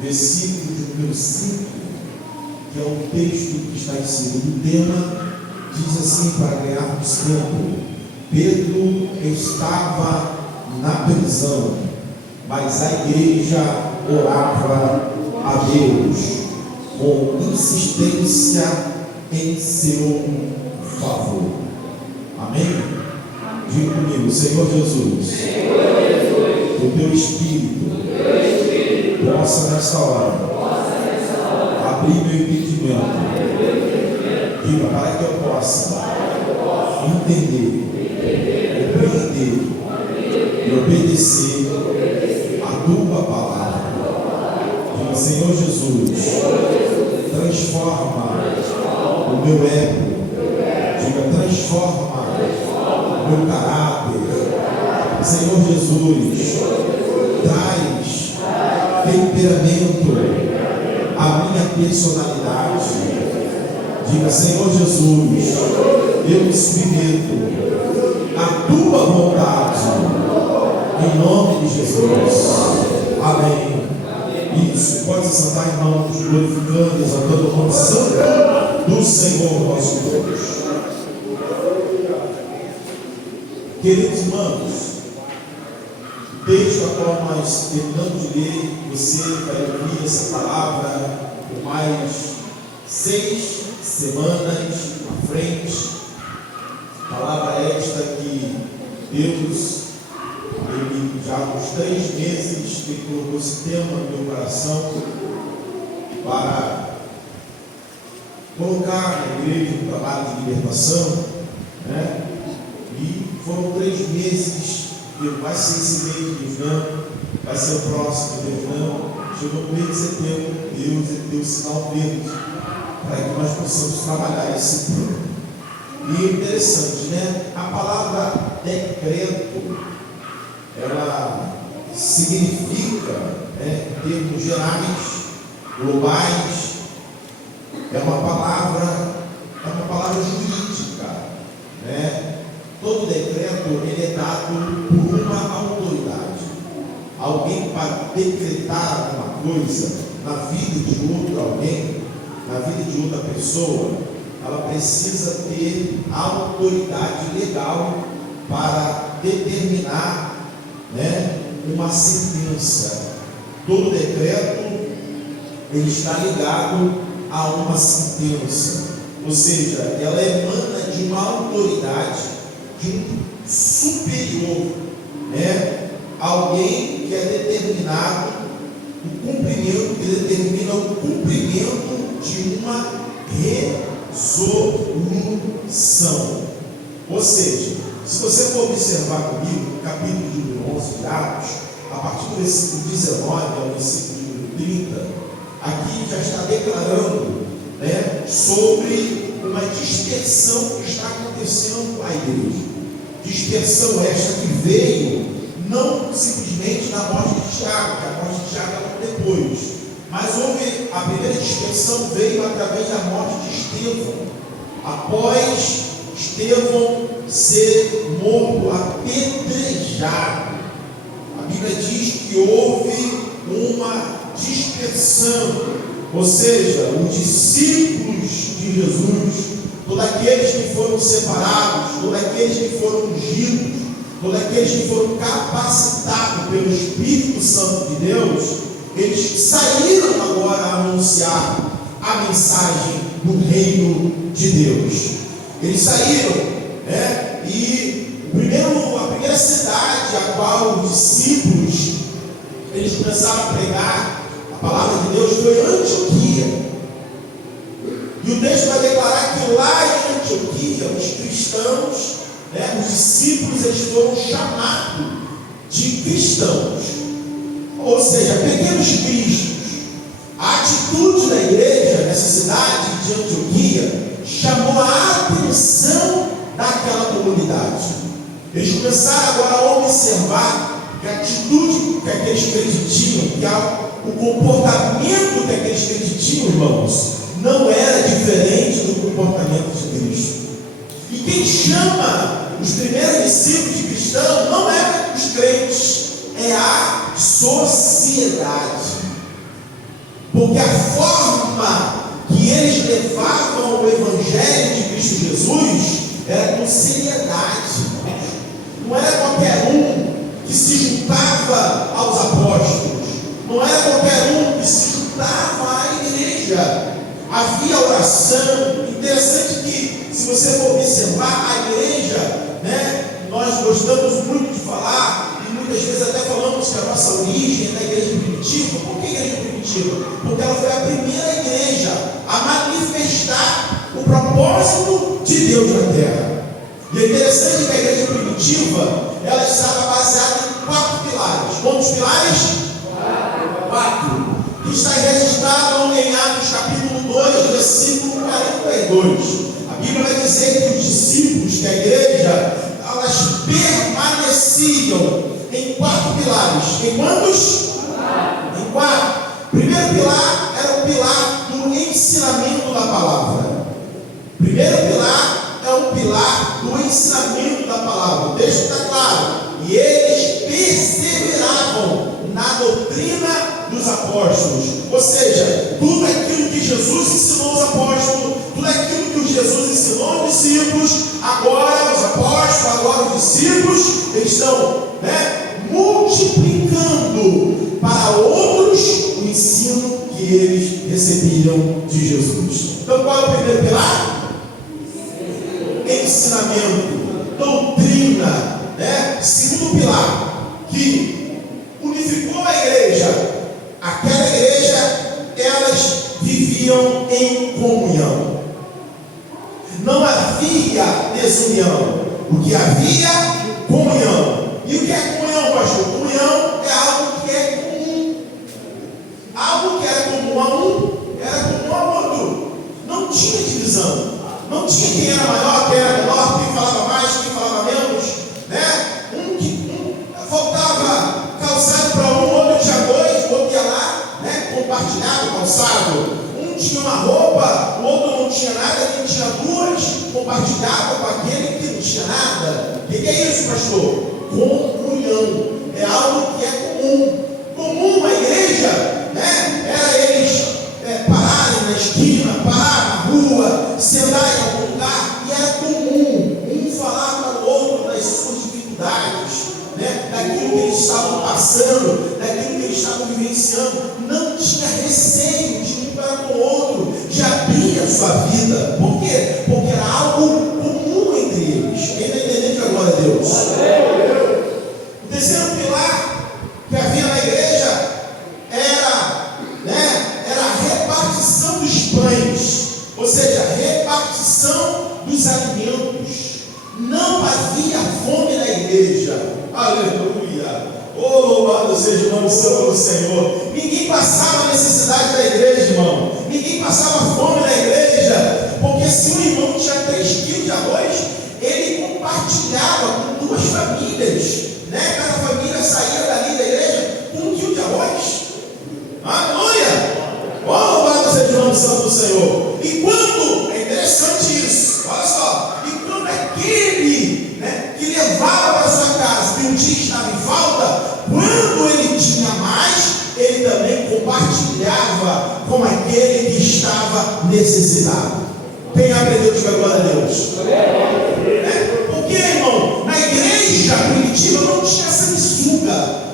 versículo de número 5, que é o texto que está inserido no tema, diz assim, para ganharmos tempo: Pedro estava na prisão, mas a igreja orava a Deus com insistência em seu favor. Amém? Diga comigo: Senhor Jesus, o teu Espírito possa nesta hora abrir meu entendimento. Diga: para que eu possa entender, compreender e obedecer a tua palavra. Diga: Senhor Jesus, transforma o meu ego. Diga: transforma o meu caráter. Senhor Jesus, traz temperamento à minha personalidade. Diga: Senhor Jesus, eu me submeto à tua vontade, em nome de Jesus. Amém. Isso, pode se sentar, irmãos, glorificando, exaltando o nome santo do Senhor nosso Deus. Queridos irmãos, o texto a qual nós terminamos de ler, você vai ouvir essa palavra por mais 6 semanas à frente. Palavra esta que Deus, Ele já há uns 3 meses, Ele colocou esse tema no meu coração para colocar na igreja um trabalho de libertação, né? E foram 3 meses. Deus, vai ser esse mês, Deus não, vai ser o próximo, Deus não. Chegou no mês de setembro, Deus deu sinal verde para que nós possamos trabalhar esse plano. E é interessante, né? A palavra decreto, ela significa, né, em termos gerais, globais, é uma palavra jurídica, né? Todo decreto ele é dado por uma autoridade. Alguém, para decretar alguma coisa na vida de outro alguém, na vida de outra pessoa, ela precisa ter autoridade legal para determinar, né, uma sentença. Todo decreto ele está ligado a uma sentença, ou seja, ela emana de uma autoridade, de um superior, né? Alguém que é determinado o cumprimento, que determina o cumprimento de uma resolução. Ou seja, se você for observar comigo no capítulo de 11 de Atos, a partir do versículo 19 ao versículo de 30, aqui já está declarando, né, sobre uma dispersão que está acontecendo à igreja. Dispersão esta que veio não simplesmente na morte de Tiago, que a morte de Tiago era depois, mas houve a primeira dispersão, veio através da morte de Estevão. Após Estevão ser morto, apedrejado, a Bíblia diz que houve uma dispersão, ou seja, os discípulos de Jesus, todos aqueles que foram separados, todos aqueles que foram ungidos, todos aqueles que foram capacitados pelo Espírito Santo de Deus, eles saíram agora a anunciar a mensagem do reino de Deus. Eles saíram, né? E a primeira cidade a qual os discípulos eles começaram a pregar a palavra de Deus foi Antioquia. E o texto vai declarar que lá em Antioquia, os cristãos, né, os discípulos, eles foram chamados de cristãos, ou seja, pequenos cristos. A atitude da igreja nessa cidade de Antioquia chamou a atenção daquela comunidade. Eles começaram agora a observar que a atitude que aqueles crentes tinham, que o comportamento que aqueles crentes tinham, irmãos, não era diferente do comportamento de Cristo. E quem chama os primeiros discípulos de cristãos não é os crentes, é a sociedade. porque a forma que eles levavam o Evangelho de Cristo Jesus era com seriedade. Não era qualquer um que se juntava aos apóstolos, não era qualquer um que se juntava à igreja. Havia oração. Interessante que, se você for observar a igreja, né, nós gostamos muito de falar, e muitas vezes até falamos que a nossa origem é da igreja primitiva. Por que igreja primitiva? Porque ela foi a primeira igreja a manifestar o propósito de Deus na terra. E é interessante que a igreja primitiva, ela estava baseada em 4 pilares. Quantos pilares? 4. Que está registrado em Atos capítulo 2, versículo 42. A Bíblia vai dizer que os discípulos, que a igreja, elas permaneciam em 4 pilares. Em quantos? Em 4. Primeiro pilar era o pilar do ensinamento da palavra. Primeiro pilar é um pilar do ensinamento da palavra. O texto está claro. E eles perseveravam na doutrina dos apóstolos. Ou seja, tudo aquilo que Jesus ensinou aos apóstolos, tudo aquilo que Jesus ensinou aos discípulos, agora os apóstolos, agora os discípulos, eles estão, multiplicando para outros o ensino que eles recebiam de Jesus. Então qual é o primeiro pilar? Ensinamento, doutrina. Segundo pilar, que unificou a igreja. Aquela igreja, elas viviam em comunhão. Não havia desunião. O que havia? Comunhão. E o que é comunhão, pastor? Comunhão é algo que é comum. Algo que era comum a um, era comum a outro. Não tinha divisão. Não tinha quem era maior, quem era menor, quem falava mais, quem falava menos. Faltava calçado para um, outro tinha 2, o outro ia lá, compartilhava o calçado. Um tinha uma roupa, o outro não tinha nada, quem tinha 2 compartilhava com aquele que não tinha nada. O que é isso, pastor? Comunhão. É algo que é comum. Comum na igreja, era eles pararem na esquina, parar na rua, sentar em algum lugar, e era comum um falar para o outro das suas dificuldades, daquilo que eles estavam passando, daquilo que eles estavam vivenciando. Não tinha receio de um para com o outro, de abrir a sua vida. Por quê? Porque era algo comum entre eles. Quem está entendendo que glória a Deus? O terceiro pilar que havia na igreja era a repartição dos pães, ou seja, a repartição dos alimentos. Não havia fome na igreja. Aleluia! Oh, louvado seja o nome santo do Senhor. Ninguém passava necessidade da igreja, irmão. Ninguém passava fome na igreja, porque se um irmão tinha 3 quilos de arroz, ele compartilhava com 2 famílias. Cada família saía dali da igreja com 1 quilo de arroz. Aleluia! Oh, louvado seja o nome santo do Senhor. E quando, é interessante isso, olha só, e quando aquele que levava para sua casa, que um dia estava em falta, quando ele tinha mais, ele também compartilhava com aquele que estava necessitado. Quem aprendeu de glória a Deus? Porque, irmão, na igreja primitiva não tinha sanguessuga,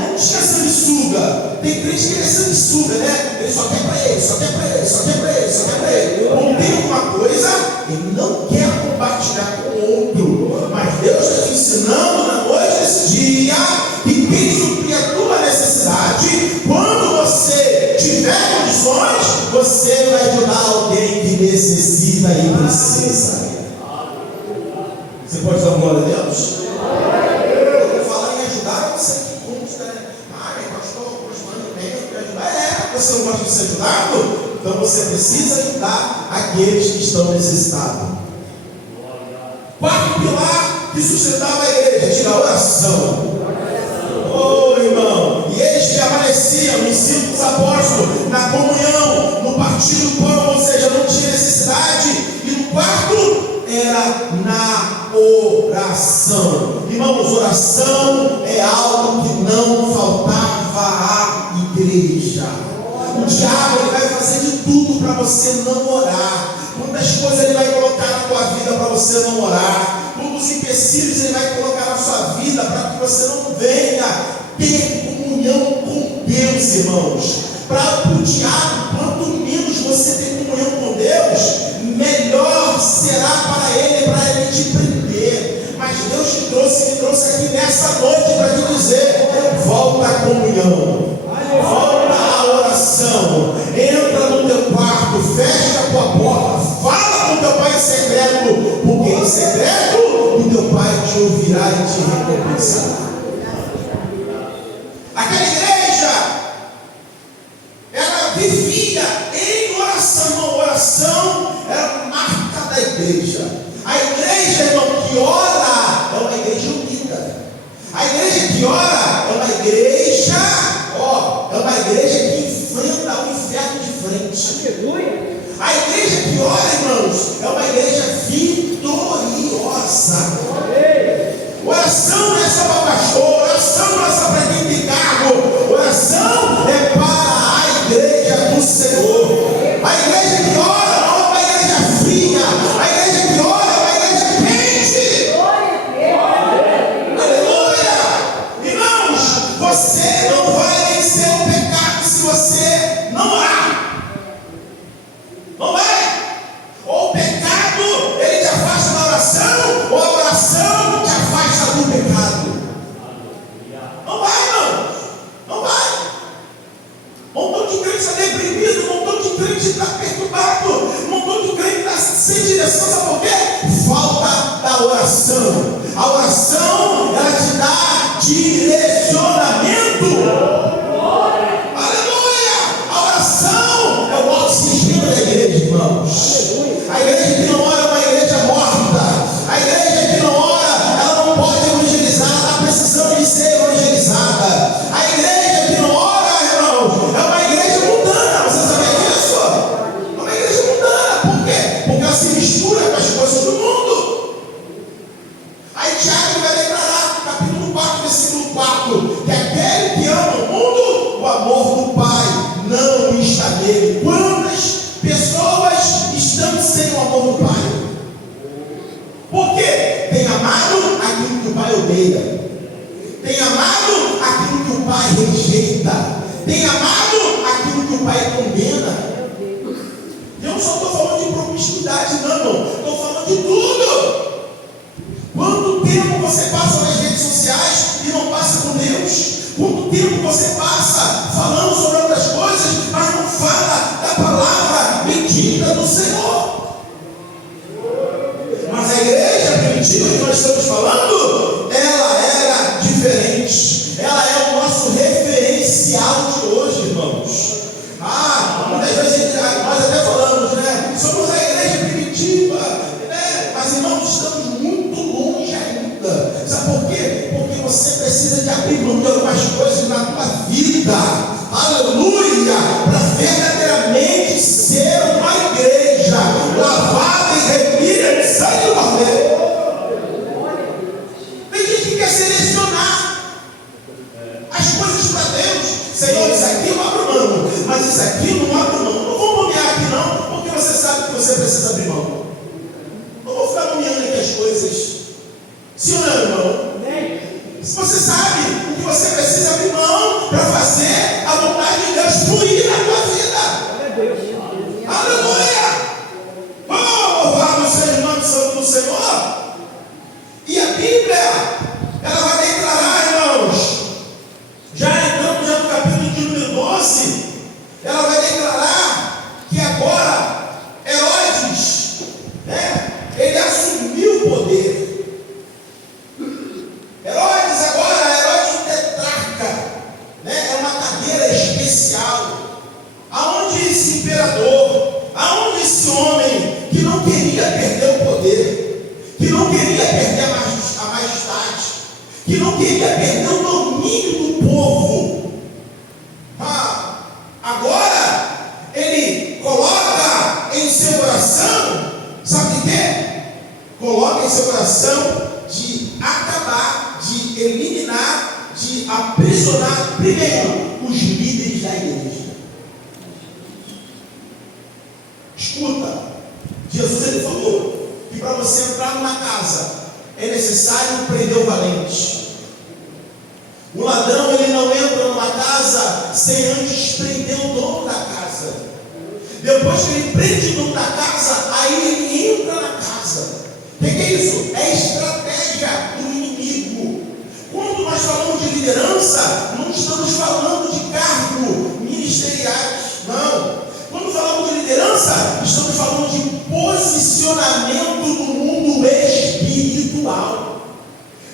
não tinha sanguessuga. Tem crente que ele é sanguessuga, ele só quer para ele, só quer para ele, só quer para ele, só quer para ele. Quando tem alguma coisa, ele não quer compartilhar com o outro. Mas Deus está te ensinando na noite desse dia que quem suprir a tua necessidade, quando você tiver condições, você vai ajudar alguém que necessita e precisa. Você pode dar glória a Deus? Eu vou falar em ajudar, você que consta, pastor, eu quero ajudar. Você não gosta de ser ajudado? Então você precisa ajudar aqueles que estão necessitados. 4 pilar que sustentava a igreja: tinha a oração. Oh, irmão, e eles permaneciam no ensino dos apóstolos, na comunhão, no partir do pão, ou seja, não tinha necessidade. E no quarto era na oração. Irmãos, oração é algo que não faltava à igreja. O diabo ele vai fazer de tudo para você não orar. Quantas coisas ele vai colocar na tua vida para você não orar. Quantos empecilhos ele vai colocar na sua vida para que você não venha ter comunhão com Deus, irmãos. Para o diabo, quanto menos você tem comunhão com Deus, melhor será para ele te prender. Mas Deus me trouxe aqui nessa noite para te dizer: volta à comunhão, volta à oração, entra no teu quarto, fecha a tua porta, fala com teu pai em secreto, porque em secreto o teu pai te ouvirá e te recompensará. Aquela igreja, ela vivia em oração. A oração era a marca da igreja. A igreja, irmão, que ora é uma igreja unida. A igreja que ora é uma igreja, é uma igreja que enfrenta o inferno de frente. Aleluia. A igreja que ora, irmãos, é uma igreja vitoriosa. Oração não é só para pastor, oração não é só para quem tem cargo, oração é para a igreja do Senhor. A igreja que ora não é uma igreja fria, a igreja que ora é uma igreja quente. Aleluia! Irmãos, você não vai vencer o pecado se você não orar. Não vai? Ou o pecado ele te afasta da oração, ou a oração te afasta do pecado. Não vai, não. Não vai. Um montão de crente está deprimido, um montão de crente está perturbado, um montão de crente está sem direção. Sabe por quê? Falta da oração. A oração, ela te dá direcionamento. Aleluia! A oração é o oxigênio da igreja, irmãos. A igreja que não ora é uma igreja morta. A igreja que não ora, ela não pode evangelizar, ela está precisando de ser evangelizada. A igreja que não ora, irmãos, é uma igreja mundana. Você sabia disso? É uma igreja mundana. Por quê? Porque ela se mistura com as coisas do mundo. Aí Tiago vai declarar, capítulo 4, versículo 4, que aquele que ama o mundo, o amor do Pai não está nele. Quantas pessoas estão sem o amor do Pai? Por quê? Tem amado aquilo que o Pai odeia. Tem amado aquilo que o Pai rejeita. Tem amado aquilo que o Pai condena. Eu não só estou falando de promiscuidade, não, irmão. Estou falando de tudo. Quanto tempo você passa nas redes sociais e não passa com Deus? Quanto tempo você passa falando sobre outras coisas, mas não fala da palavra bendita do Senhor? Mas a igreja primitiva que nós estamos falando, ela era diferente. Ela é o nosso referencial de hoje, irmãos. Muitas vezes nós até falamos, né? Somos a igreja primitiva, né? Mas, irmãos, estamos muito longe ainda. Sabe por quê? Porque você precisa de abrir mão de algumas coisas na tua vida. Aleluia! Para verdadeiramente ser uma igreja lavada e remida de sangue do Cordeiro. Tem gente que quer selecionar as coisas para Deus. Senhor, isso aqui eu abro mão, mas isso aqui eu não abro mão. Não vou nomear aqui não, porque você sabe que você precisa abrir mão. Não vou ficar nomeando aqui as coisas. Sim ou não, irmão? Se você sabe o que você precisa abrir mão para fazer a vontade de Deus fluir na tua vida. Aleluia! Vamos louvar o Senhor, nome santo do Senhor. E a Bíblia, ela vai declarar, irmãos, já entrando já no capítulo de número 12, ela vai declarar que agora Herodes, né, ele assumiu o poder. Herodes agora, Herodes o tetrarca, né, é uma cadeira especial. Aonde esse imperador, aonde esse homem que não queria perder o poder, que não queria perder a majestade, que não queria perder o domínio do povo, agora ele coloca em seu coração, sabe o quê? Coloca em seu coração de acabar, de eliminar, de aprisionar primeiro os líderes da igreja. Escuta, Jesus ele falou que para você entrar numa casa é necessário prender o valente. O ladrão ele não entra numa casa sem antes prender o dono da casa. Depois que ele prende o dono da casa, aí ele entra na casa. O que é isso? É estratégia do inimigo. Quando nós falamos de liderança, não estamos falando de cargo ministeriais, não. Quando falamos de liderança, estamos falando de posicionamento no mundo espiritual.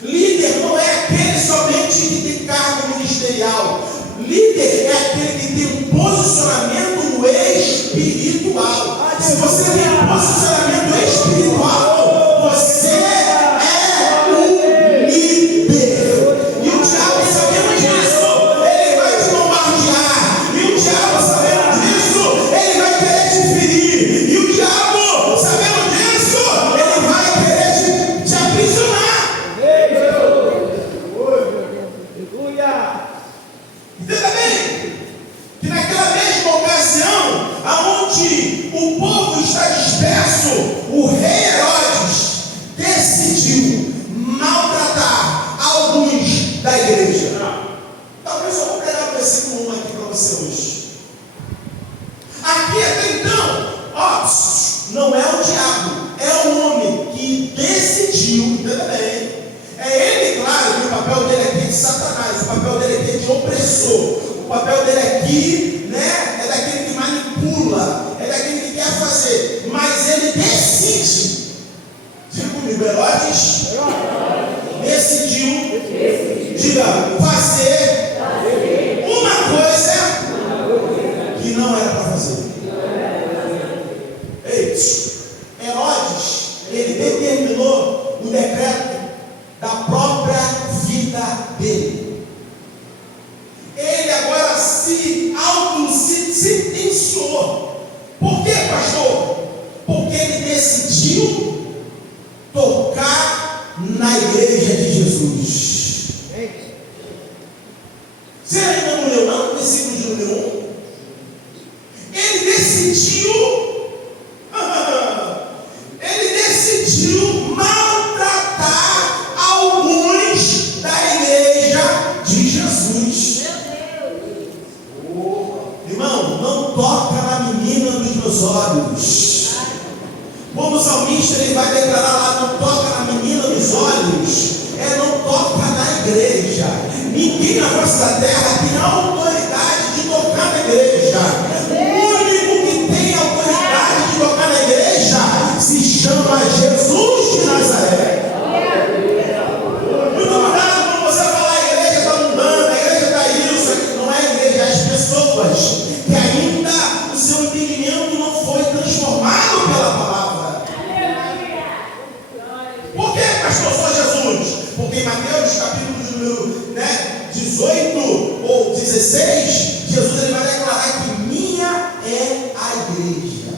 Líder não é aquele somente que tem cargo ministerial. Líder é aquele que tem um posicionamento no espiritual. Se você tem um posicionamento espiritual, você é um líder. E o diabo, sabendo disso, ele vai te bombardear. E o diabo, sabendo disso, ele vai querer te ferir. E o diabo, sabendo disso, ele vai querer te aprisionar. Entenda bem que naquela mesma ocasião, aonde o povo está disperso, o rei Herodes decidiu maltratar alguns da igreja. Talvez eu vou pegar o versículo 1 aqui para você hoje. Aqui até então, não é o diabo, é o homem que decidiu, entenda bem. É ele, claro, que o papel dele aqui é de Satanás, o papel dele aqui é de opressor, o papel dele aqui, é daquele que manipula, é daquele que quer fazer, mas ele decide. Diga comigo, Herodes decidiu, diga, fazer uma coisa que não era para fazer. Herodes, ele determinou o decreto da própria vida dele. Ele agora se auto-sentenciou. Por quê, pastor? Porque ele decidiu tocar na igreja de Jesus. Você ainda não leu não? Versículo de número 1. Ele decidiu maltratar alguns da igreja de Jesus. Irmão, não toca na menina dos meus olhos. Como o salmista ele vai declarar lá, não toca na menina dos olhos, não toca na igreja. Ninguém na face da terra tem a autoridade de tocar na igreja. O único que tem autoridade de tocar na igreja se chama Jesus de Nazaré. Muito cuidado quando você falar a igreja está mudando, a igreja está isso, não é a igreja, é as pessoas que ainda o seu entendimento não foi transformado pela palavra. Por que, pastor, só Jesus? Porque em Mateus capítulo número 18 ou 16, Jesus ele vai declarar que minha é a igreja.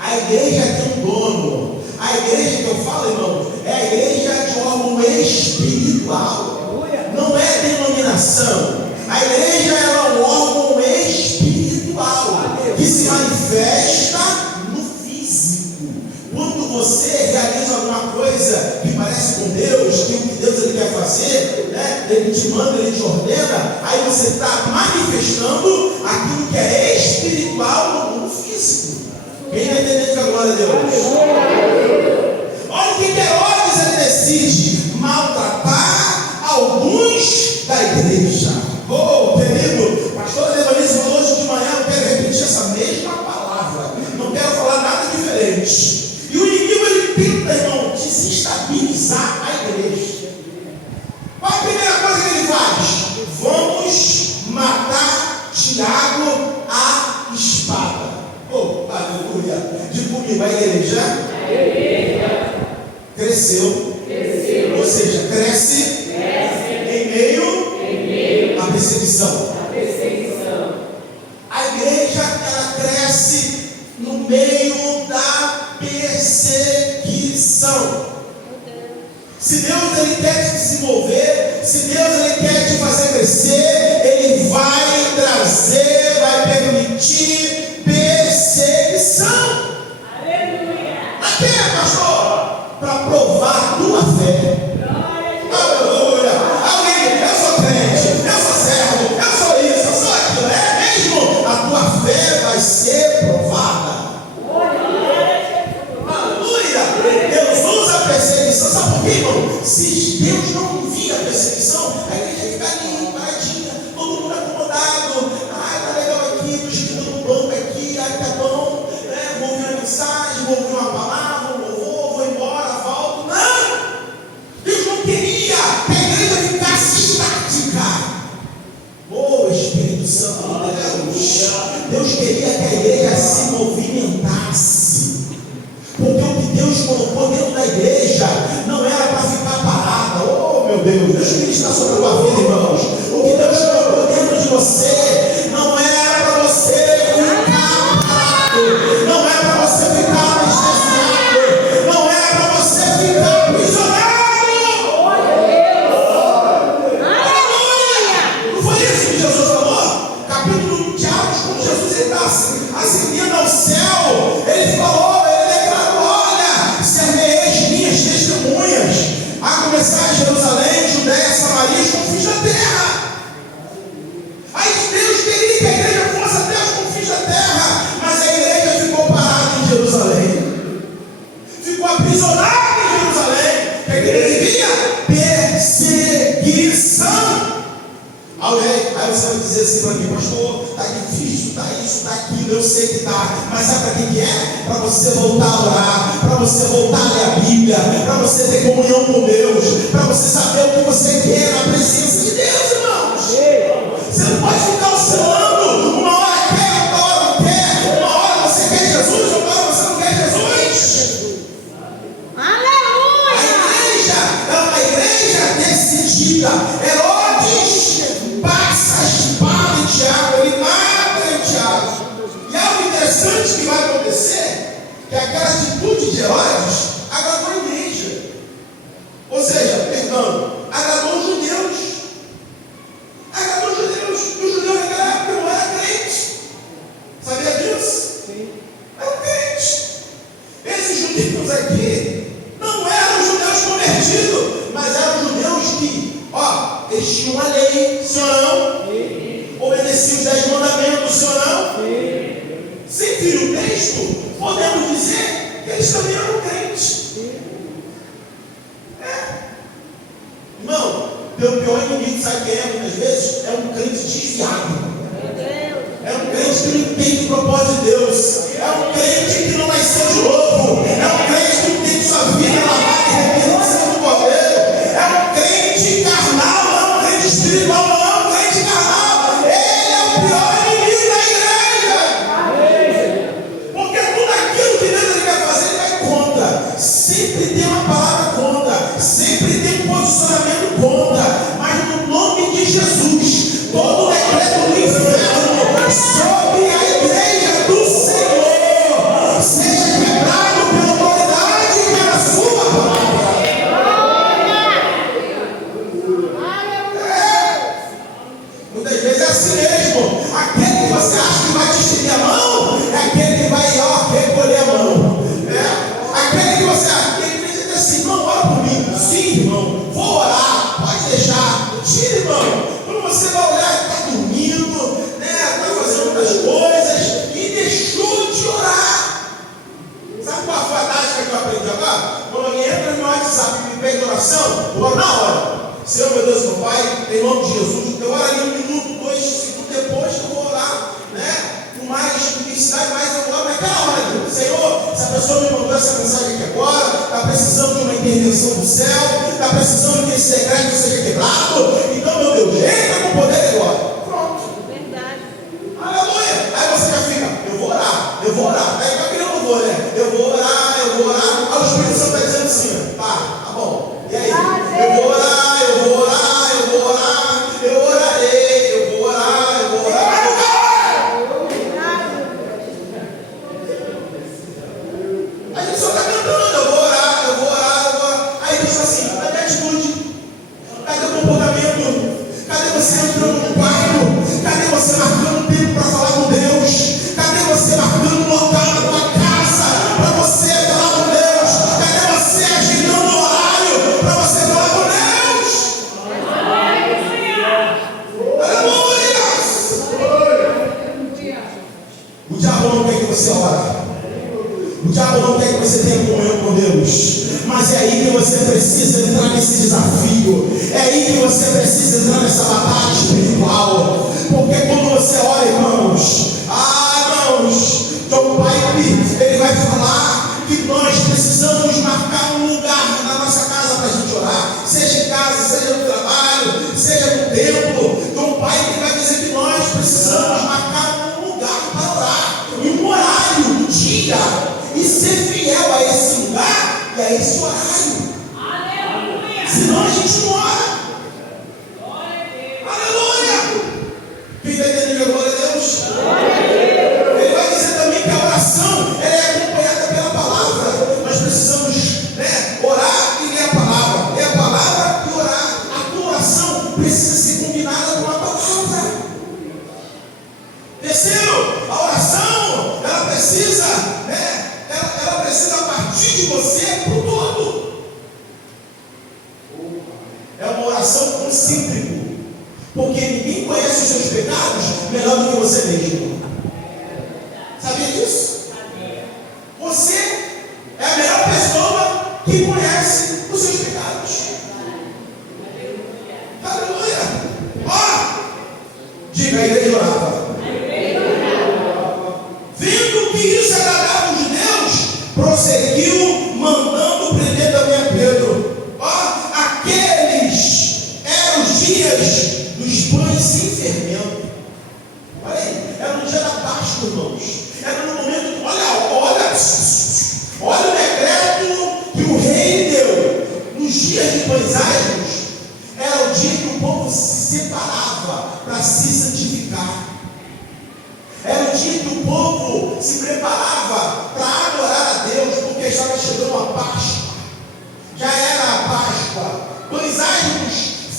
A igreja tem um dono. A igreja que eu falo, irmão, é a igreja de órgão espiritual. Não é denominação. A igreja é um órgão espiritual que se manifesta no físico. Quando você realiza alguma coisa que parece com Deus, que o que Deus ele quer fazer, ele te manda, ele te ordena, aí você está manifestando aquilo que é espiritual no mundo físico. Quem vai entender que a glória de Deus? Olha o que Herodes ele decide: maltratar alguns da igreja. Querido, pastor Evangelista falou hoje de manhã, eu quero repetir essa mesma palavra. Não quero falar nada diferente. E o inimigo ele tenta, irmão, desestabilizar a igreja. Qual a primeira coisa que ele faz? Vamos matar Tiago à espada. Aleluia. Diga comigo, a igreja cresceu. Ou seja, cresce em meio à perseguição. A igreja ela cresce no meio da perseguição. Se Deus ele quer te desenvolver, se Deus ele quer te fazer crescer, ele vai trazer, vai permitir perseguição. movimentasse. Porque o que Deus colocou dentro da igreja não era para ficar parada. Oh, meu Deus, deixa eu ministrar sobre a tua vida, irmãos. O que Deus colocou dentro de você não era para você ficar parado, não é para você ficar anestesiado, não é para você ficar aprisionado. Aleluia! Não foi isso que Jesus falou? Capítulo de Atos, quando Jesus está ascendendo ao céu, ele falou, a começar em Jerusalém, Judéia, Samaria, os confins da terra. Aí Deus queria que a igreja fosse até os confins da terra, mas a igreja ficou parada em Jerusalém, ficou aprisionada em Jerusalém, que a igreja vivia perseguição. Aí você vai dizer assim para mim, pastor, está difícil, está isso, está aquilo, eu sei que está, mas sabe para que é? Para você voltar a orar, para você voltar a ler a Bíblia, para você ter comunhão com Deus, para você saber o que você quer na presença de Deus, irmãos. Você não pode ficar oscilando, uma hora quer, outra hora não quer, uma hora você quer Jesus, outra hora você não quer Jesus. Aleluia! A igreja é uma igreja decidida. Herodes passa a espada em Tiago, ele mata em Tiago. E algo interessante que vai acontecer, que aquela atitude de Herodes agradou a igreja. Ou seja, perdão, agradou os judeus. Agradou os judeus. E os judeus naquela época não eram crentes. Sabia disso? Sim. Eram crentes. Esses judeus aqui não eram judeus convertidos, mas eram judeus que, eles tinham uma lei, sim ou não? Sim. Obedeciam os 10 mandamentos, sim ou não? Sim. Sem vir o texto, podemos dizer que eles também eram crentes. Irmão, teu pior inimigo, sabe quem é muitas vezes? É um crente desviado. É um crente que não entende o propósito de Deus. É um crente que não nasceu de novo. É um crente que não tem sua vida lavada e repensa do Cordeiro. É um crente carnal, não é um crente espiritual, não é um crente carnal. Ele é o pior inimigo da igreja. Porque tudo aquilo que Deus quer fazer, ele vai contra. Sempre tem uma palavra contra. Sempre tem um posicionamento contra. Mas no nome de Jesus, todo decreto do inferno sobre a igreja do Senhor seja quebrado pela autoridade e pela sua palavra. Muitas vezes é assim mesmo. Aquele que você acha que vai te estender a mão é aquele que vai recolher a mão. Aquele que você acha que diz assim, não, ora por mim. Sim, irmão, vou orar, pode deixar. Tira, irmão. Quando você vai olhar, está dormindo, está fazendo outras coisas e deixou de orar. Sabe qual foi a tática que eu aprendi agora? Quando alguém entra no meu WhatsApp e me pede oração, eu oro na hora. Senhor, meu Deus, meu Pai, em nome de Jesus, eu oro ali 1 minuto, 2 segundos depois que eu vou orar, com mais intensidade, mais eu oro naquela hora. Senhor, se a pessoa me mandou essa mensagem aqui agora, está precisando de uma intervenção do céu, está precisando que esse decreto seja quebrado, então, meu Deus, entra com o poder agora. Pronto. Verdade. Aleluia. Aí você já fica, eu vou orar. Aí vai criando louvor, né? Eu vou orar. Aí o Espírito Santo está dizendo assim, tá bom. E aí? Eu vou orar. Eu orarei, eu vou orar. A gente só está cantando, eu vou orar. Aí diz assim, cadê a atitude? Cadê o comportamento? Cadê você entrando no quarto? Cadê você marcando tempo para falar com Deus? Cadê você marcando um local na tua casa para você falar com Deus? Cadê você agendando o horário para você falar com Deus? Aleluia! O diabo não quer que você ore. O diabo não quer que você tenha comunhão com Deus. Mas é aí que você precisa entrar nesse desafio. É aí que você precisa entrar nessa batalha espiritual. Porque quando você ora, irmãos, John Piper, ele vai falar que nós precisamos marcar um lugar na nossa casa para a gente orar. Seja em casa, seja no trabalho, seja no templo. John Piper vai dizer que nós precisamos marcar um lugar para orar. E um horário, um dia é esse horário. Senão a gente não ora. Aleluia! Quem está entendendo? Glória a Deus. Ele vai dizer também que a oração ela é acompanhada pela palavra. Nós precisamos, orar e ler a palavra. Ler a palavra e orar. A tua oração precisa ser combinada com a palavra. Terceiro, a oração ela precisa partir de você para o todo. É uma oração concêntrica. Porque ninguém conhece os seus pecados melhor do que você mesmo. Sabia disso? Você é a melhor pessoa que conhece os seus pecados. Aleluia! Diga, a igreja orava. Vendo que isso agradava os judeus, prosseguiu mandando prender também a Pedro. Aqueles eram os dias dos pães sem fermento. Olha aí, era no dia da Páscoa, irmãos. Era no momento, olha o decreto que o rei deu. Nos dias de pães asmos, era o dia que o povo se separava para se santificar. Era o dia que o povo se preparava para adorar a Deus, porque estava chegando a Páscoa. Já era a Páscoa. Pães asmos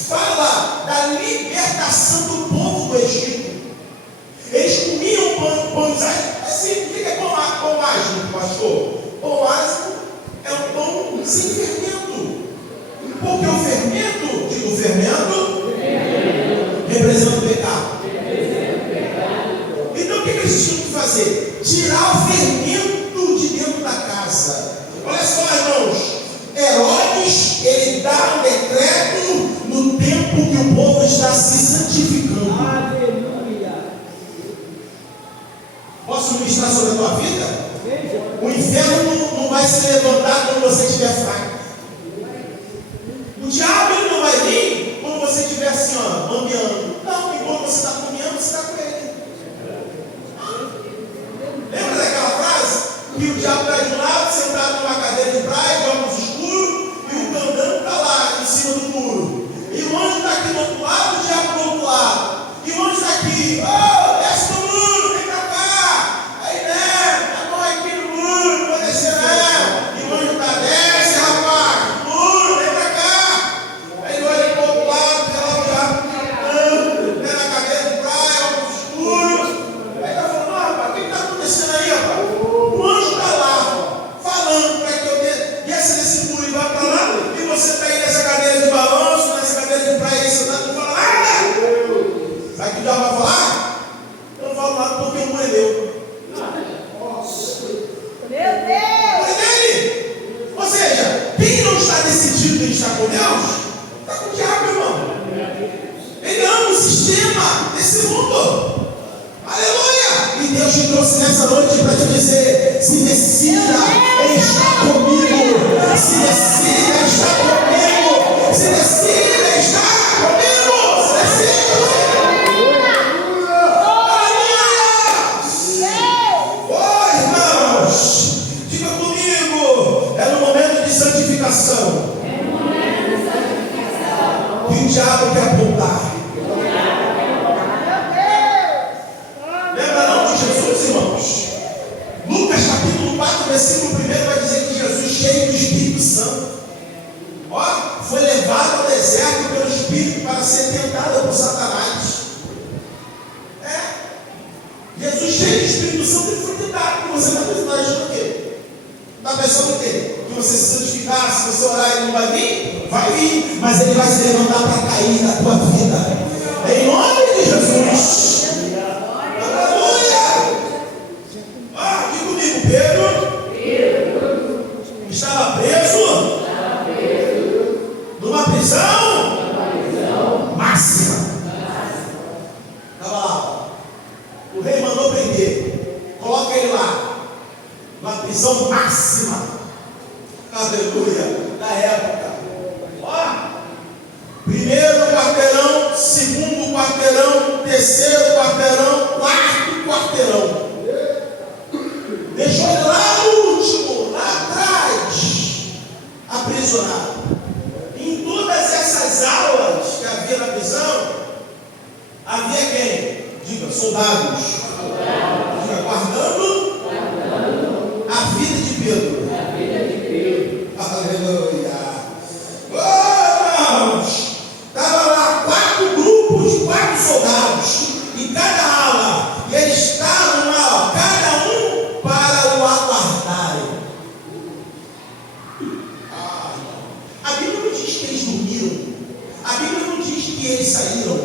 fala da libertação do povo do Egito. Eles comiam pães asmos. Assim, o que é pão asmo, pastor? Pão asmo é um pão sem fermento. Porque o fermento representa o pecado. Então o que eles tinham que fazer? Tirar o fermento de dentro da casa. Olha só, irmãos. Herodes, ele dá um decreto no tempo que o povo está se santificando. Aleluia. Posso ministrar sobre a tua vida? O inferno não vai se levantar quando você estiver fraco. O diabo ele não vai vir quando você estiver assim, mambiando. Não, enquanto você está caminhando, você está com ele. Lembra daquela frase? Que o diabo está de um lado, sentado numa cadeira de praia, de óculos escuros, e o candão está lá em cima do muro. E o anjo está aqui do outro lado, o diabo do outro lado. E o anjo está aqui, desce do muro, vem para cá. Aí, tá bom aqui no muro, não vou descer não. E o anjo está, desce, rapaz, muro, vem para cá. Aí ele olha para o outro lado, tem lá o diabo, na cadeira de praia, óculos escuros. Aí está falando, rapaz, o que está acontecendo aí, rapaz? O anjo está lá, falando para que eu desça desse muro e vá para lá, e você está aí nessa cadeira de balanço, nessa cadeira de praia, você não fala nada. Sabe o que o diabo vai falar? Eu não falo nada porque o muro é meu. Meu Deus! É dele! Ou seja, quem não está decidido em estar com Deus, está com o diabo, irmão. Ele ama o sistema desse mundo. Aleluia! E Deus te trouxe nessa noite para te dizer: se decida em estar comigo, se decida em estar comigo, se decida em estar comigo, se decida. Oi, irmãos, diga comigo, é no momento de santificação que o diabo quer apontar. Irmãos, Lucas capítulo 4, versículo 1 vai dizer que Jesus, cheio do Espírito Santo, foi levado ao deserto pelo Espírito para ser tentado por Satanás. Jesus, cheio do Espírito Santo, ele foi tentado. Porque você está achando o quê? Está pensando o quê? Que você se santificar, se você orar, ele não vai vir? Vai vir, mas ele vai se levantar para cair na tua vida. Em nome de Jesus. Pedro estava preso numa prisão máxima. Estava lá. O rei mandou prender. Coloca ele lá. Numa prisão máxima. Aleluia. Na época. Primeiro quarteirão, segundo quarteirão, terceiro quarteirão, quarto quarteirão. Deixou ele lá no último, lá atrás. Diga, guardando a vida de Pedro. Aleluia. Estava lá 4 grupos de 4 soldados em cada ala, e eles estavam lá, cada um para o aguardarem. A Bíblia não diz que eles dormiram, a Bíblia não diz que eles saíram,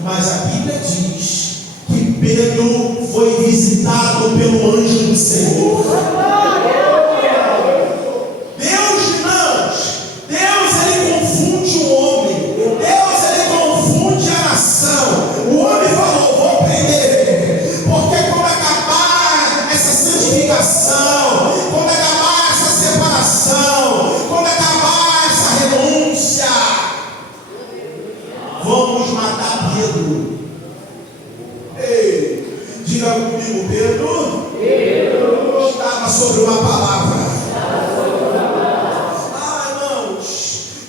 mas a Bíblia diz que Pedro foi visitado pelo anjo do Senhor. Quando acabar essa separação, quando acabar essa renúncia, vamos matar Pedro. Ei, diga comigo, Pedro estava sobre uma palavra. Irmãos,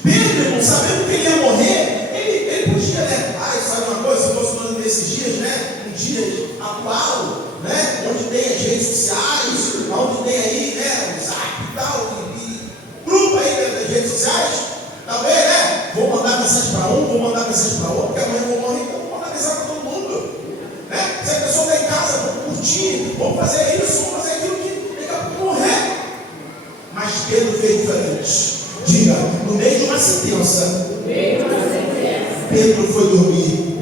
Pedro, sabendo que ele ia morrer, ele podia, né? Sabe uma coisa, se fosse falando desses dias, né? Um dia atual, né? Onde tem as redes sociais, onde tem aí, né? O Zap e tal, e grupo aí das redes sociais, talvez, né? Vou mandar mensagem para um, vou mandar mensagem para outro, porque amanhã eu vou morrer, então vou mandar mensagem para todo mundo, né? Se a pessoa está em casa, vamos curtir, vamos fazer isso, vamos fazer aquilo, que daqui a pouco morrer. Mas Pedro fez diferente. Diga, no meio de uma sentença, Pedro foi dormir.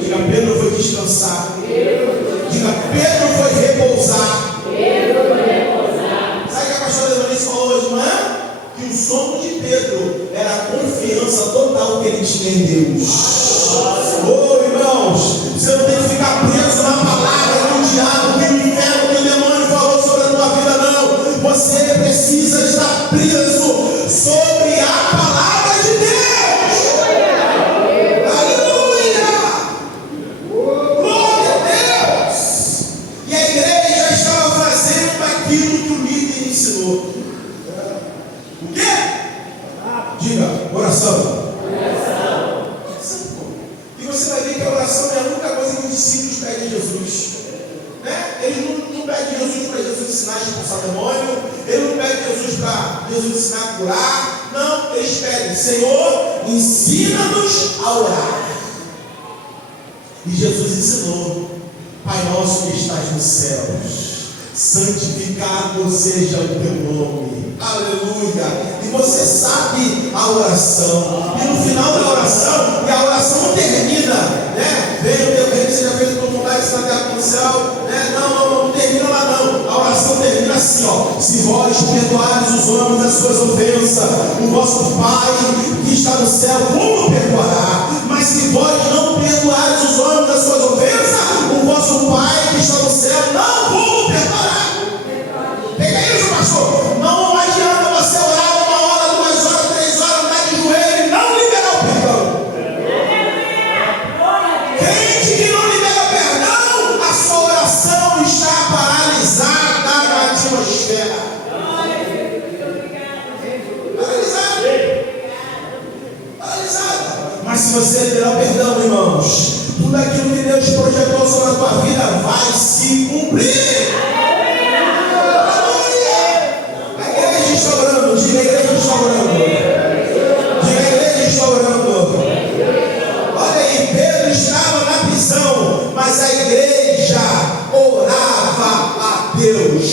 Diga, Pedro foi descansar. Diga, Pedro foi repousar. Sabe o que a pastora Denise falou hoje de manhã? Que o sono de Pedro era a confiança total que ele tinha em Deus. Irmãos, você não tem que ficar preso na palavra que o diabo, que o inferno, que o demônio falou sobre a tua vida, não. Você precisa estar preso sobre a palavra de Deus. Aquilo que o líder ensinou. O quê? Diga, oração. E você vai ver que a oração é a única coisa que os discípulos pedem a Jesus, né? Eles não pedem Jesus para Jesus ensinar a expulsar demônio, eles não pedem Jesus para Jesus ensinar a curar. Não, eles pedem: Senhor, ensina-nos a orar. E Jesus ensinou: Pai nosso que estás nos céus, santificado seja o teu nome. Aleluia. E você sabe a oração. E no final da oração, e a oração não termina, né? Venha o teu reino, seja feito como vai na terra como no céu, né? Não termina lá não. A oração termina assim, ó: se vós perdoares os homens as suas ofensas, o vosso Pai que está no céu como perdoará. Mas se vós não perdoares os homens as suas ofensas, o vosso Pai que está no céu não como perdoará. Pega isso, pastor. Não adianta você orar 1 hora, 2 horas, 3 horas, andar de joelho e não liberar o perdão. Crente que não libera o perdão, a sua oração está paralisada na atmosfera. Paralisada. Mas se você liberar o perdão, irmãos, tudo aquilo que Deus projetou sobre a tua vida vai se cumprir. Diga, a igreja está orando. Diga, a igreja está orando. Olha aí, Pedro estava na prisão, mas a igreja orava a Deus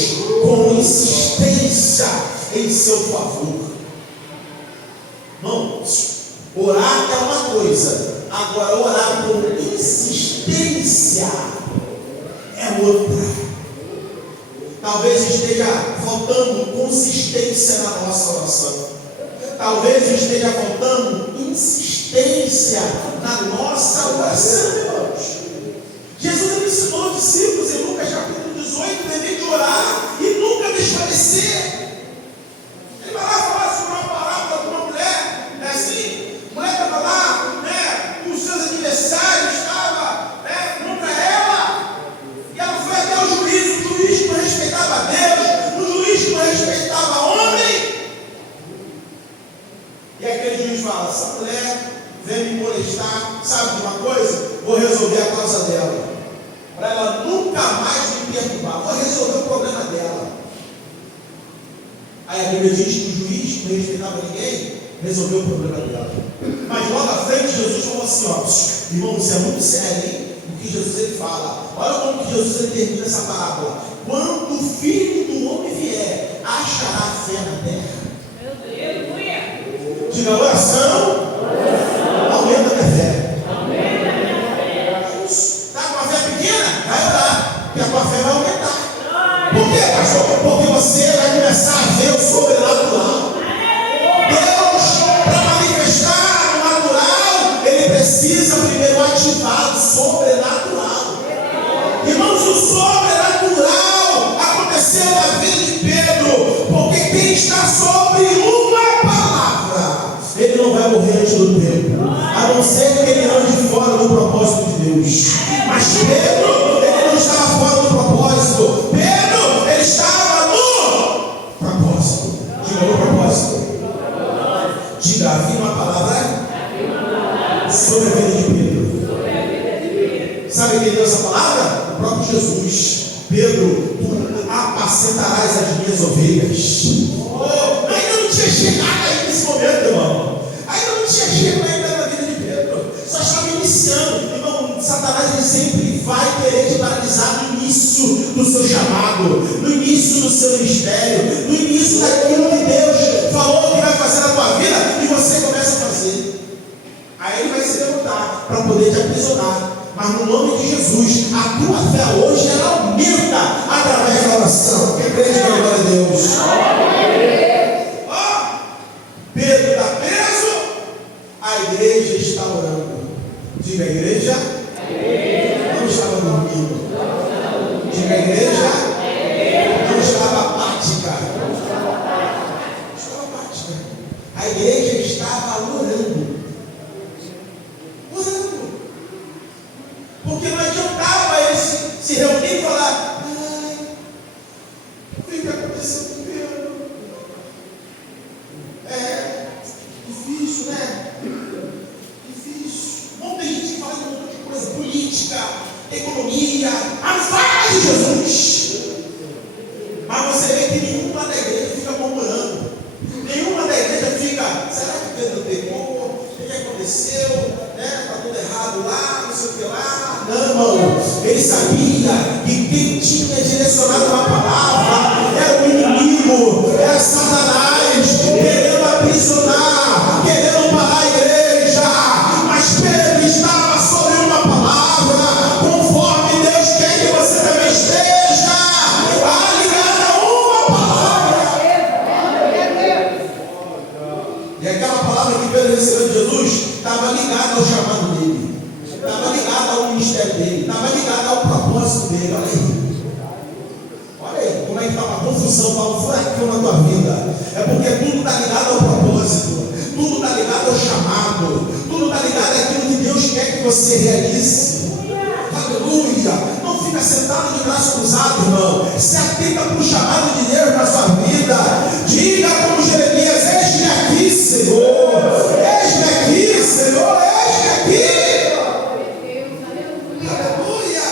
com insistência em seu favor. Irmãos, orar é uma coisa, agora orar com insistência é outra. Talvez esteja faltando consistência na nossa oração. Talvez esteja faltando insistência na nossa oração, irmãos. Jesus ensinou os discípulos em Lucas capítulo 18, dever de orar e nunca desfalecer. Ele vai lá falar sobre uma parábola de uma mulher, é assim, a mulher estava lá, né, com os seus adversários, estava, né, contra ela, e ela foi até o juiz, o juiz não respeitava Deus, o juiz não respeitava homem, e aquele juiz fala: essa mulher vem me molestar, sabe de uma coisa? Vou resolver a causa dela. Para nunca mais me perturbar, vou resolver o problema dela. Aí a Bíblia diz que o juiz não respeitava ninguém, resolveu o problema dela. Mas logo à frente Jesus falou assim, ó, irmão, isso é muito sério, hein? O que Jesus ele fala. Olha como que Jesus ele termina essa parábola. Quando o Filho do Homem vier, achará fé na terra. Diga, oração, aumenta a minha fé. Está com a fé pequena? Vai orar, porque a tua fé vai aumentar. Por quê, pastor? Porque você vai começar a ver o sobrenatural. Deus, para manifestar o natural, Ele precisa primeiro ativar o sobrenatural. Irmãos, o sobrenatural aconteceu na vida de Pedro, porque quem está sobre uma palavra, ele não vai morrer antes do tempo, a não ser que ele ande fora do propósito de Deus. Mas Pedro, ele não estava fora do propósito. Pedro, ele estava no propósito. Diga, no propósito. Diga, havia uma palavra sobre a vida de Pedro. Sabe quem deu essa palavra? O próprio Jesus. Pedro, tu apacentarás as minhas ovelhas. Ainda não tinha chegado aí nesse momento, irmão. Ainda não tinha chegado ainda na vida de Pedro. Só estava iniciando. Irmão, Satanás ele sempre vai querer te paralisar no início do seu chamado, no início do seu ministério, no início daquilo que Deus falou que vai fazer na tua vida e você começa a fazer. Aí ele vai se levantar para poder te aprisionar. Mas no nome de Jesus, a tua fé hoje ela aumenta através da oração. Quem crê, diga glória a Deus. Pedro está preso, a igreja está orando. Diga, a igreja não estava dormindo. Diga, a igreja não estava apática. Estava apática. A igreja estava orando. Porque não adiantava ele se reunir e falar: ai, o que aconteceu com o Pedro? É difícil, né? Difícil. Bom, tem gente que fala um monte de coisa, política, economia, mas fala de Jesus. Mas você vê que nenhuma da igreja fica murmurando. Nenhuma da igreja fica: será que Pedro pecou? O que aconteceu? Está tudo errado lá, não sei o que lá. Não, irmão, ele sabia que quem tinha direcionado uma palavra era o inimigo, era Satanás, querendo aprisionar, querendo parar a igreja. Mas Pedro estava sobre uma palavra, conforme Deus quer que você também esteja ligado a uma palavra. E aquela palavra que Pedro recebeu de Jesus estava ligada ao chamado dele, estava ligada ao ministério dele, estava ligada ao propósito dele. Olha aí como é que está uma confusão, está um furacão na tua vida. É porque tudo está ligado ao propósito, tudo está ligado ao chamado, tudo está ligado àquilo que Deus quer que você realize. Aleluia! Não fica sentado de braço cruzado, irmão. Se atenta para o chamado de Deus na sua vida. Diga como Jeremias: eis-me aqui, Senhor. Eis-me aqui, Senhor. Eis-me aqui. Aleluia!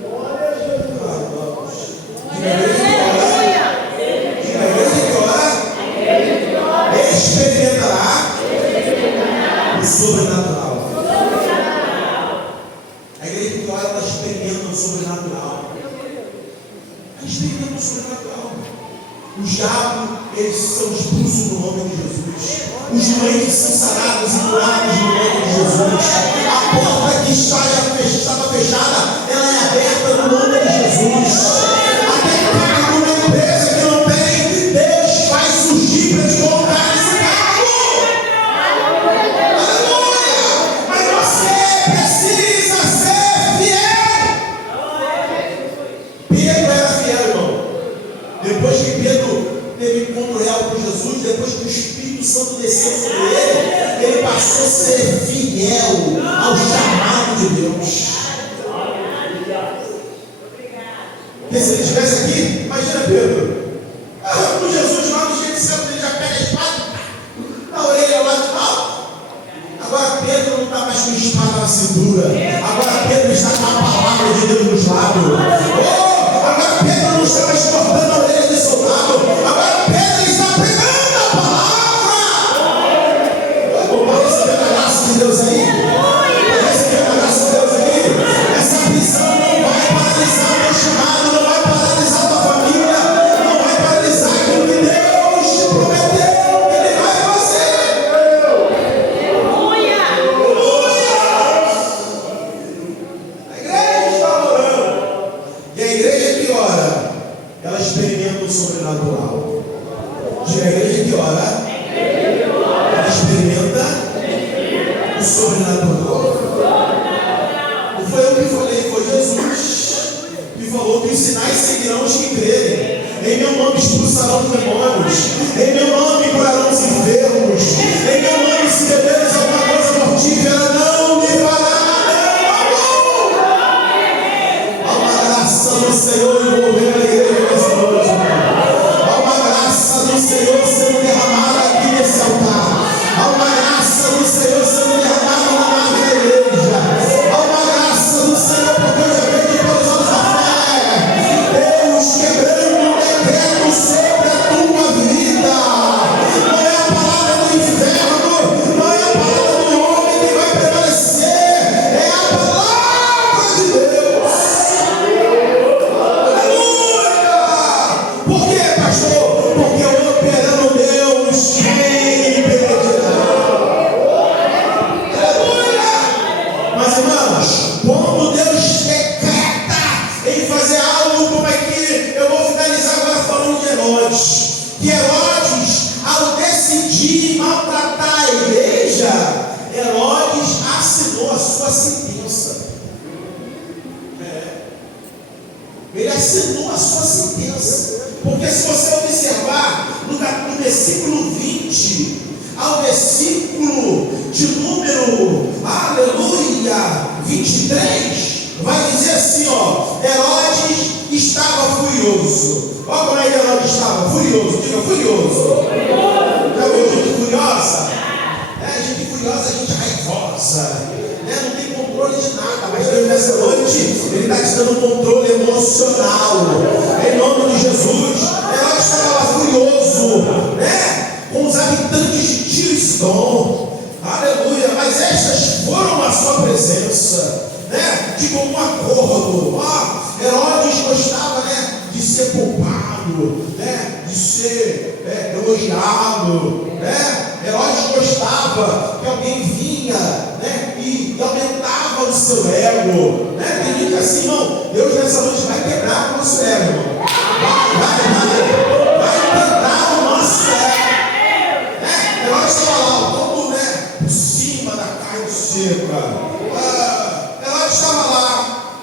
Glória a Jesus. Diga a igreja que ora, experimentará o sobrenatural. A igreja que ora, ela experimenta o sobrenatural. Ela experimenta o sobrenatural. Os diabos, eles são expulsos no nome de Jesus. Os doentes são sarados e curados no nome de Jesus. A porta que estava fechada, ela é aberta no nome de Jesus. Até cargo na empresa que não tem, Deus vai surgir para te colocar nesse cargo. Aleluia! Mas você precisa ser fiel. Pedro era fiel, irmão. Depois que Pedro teve encontro real com Jesus, depois que o Espírito Santo desceu sobre ele, ele passou a ser fiel ao chamado de Deus. Porque se ele estivesse aqui, imagina Pedro, com Jesus lá no Getsemane, ele já pega a espada na orelha lá de mal. Agora Pedro não está mais com a espada na cintura. Agora Pedro está com a palavra de Deus nos lado. Oh, agora Pedro não está mais cortando a orelha de soldado. Agora Pedro está pregando a palavra. Está recebendo a graça de Deus aí? Está recebendo a graça de Deus aí? Essa prisão não vai paralisar o teu chamado, não vai paralisar a tua família, não vai paralisar aquilo que Deus te prometeu que Ele vai fazer. A igreja está orando. E a igreja que ora, ela experimenta o sobrenatural. Diga, a igreja que ora, ela experimenta o sobrenatural. Não foi eu que falei, foi Jesus que falou que os sinais seguirão os que crerem. Em meu nome expulsarão os demônios, em meu nome curarão os enfermos, em meu nome se beberes alguma coisa mortífera não lhe fará dano. Há uma graça do Senhor envolvendo a igreja nessa noite. Há uma graça do Senhor sendo derramada aqui nesse altar. Há uma graça do Senhor sendo derramada na nave da igreja. Há uma graça do Senhor, porque eu já vejo pelos olhos da fé. Deus quebrando um decreto sobre a tua vida. Não é a palavra do inferno, não é a palavra do homem que vai prevalecer, é a palavra de Deus. Aleluia! Por quê, pastor? Porque operando Deus, quem impedirá? Aleluia! Mas irmãos, quando Deus decreta em fazer algo, como é que eu vou finalizar agora falando de Herodes? Que Herodes, ao decidir maltratar a igreja, Herodes assinou a sua sentença. Ele assinou a sua sentença. Porque se você observar no versículo 20 ao versículo de número, aleluia, 23, vai dizer assim, ó, Herodes estava furioso. Olha como é que Herodes estava, furioso, diga furioso. Já viu gente furiosa? Gente furiosa, gente raivosa, não tem controle de nada, mas Deus nessa noite, Ele está te dando um controle emocional, em nome de Jesus. Herodes estava lá furioso, com os habitantes de Tiro e Sidom, aleluia, mas estas foram a sua presença, de comum acordo. Herodes gostava, de ser poupado, de ser elogiado, Herodes gostava que alguém vinha, e aumentava o seu ego, Tem gente assim, irmão, Deus nessa noite vai quebrar o nosso ego, irmão. Vai quebrar o nosso ego. Herodes estava lá, todo, por cima da carne seca. Herodes estava lá,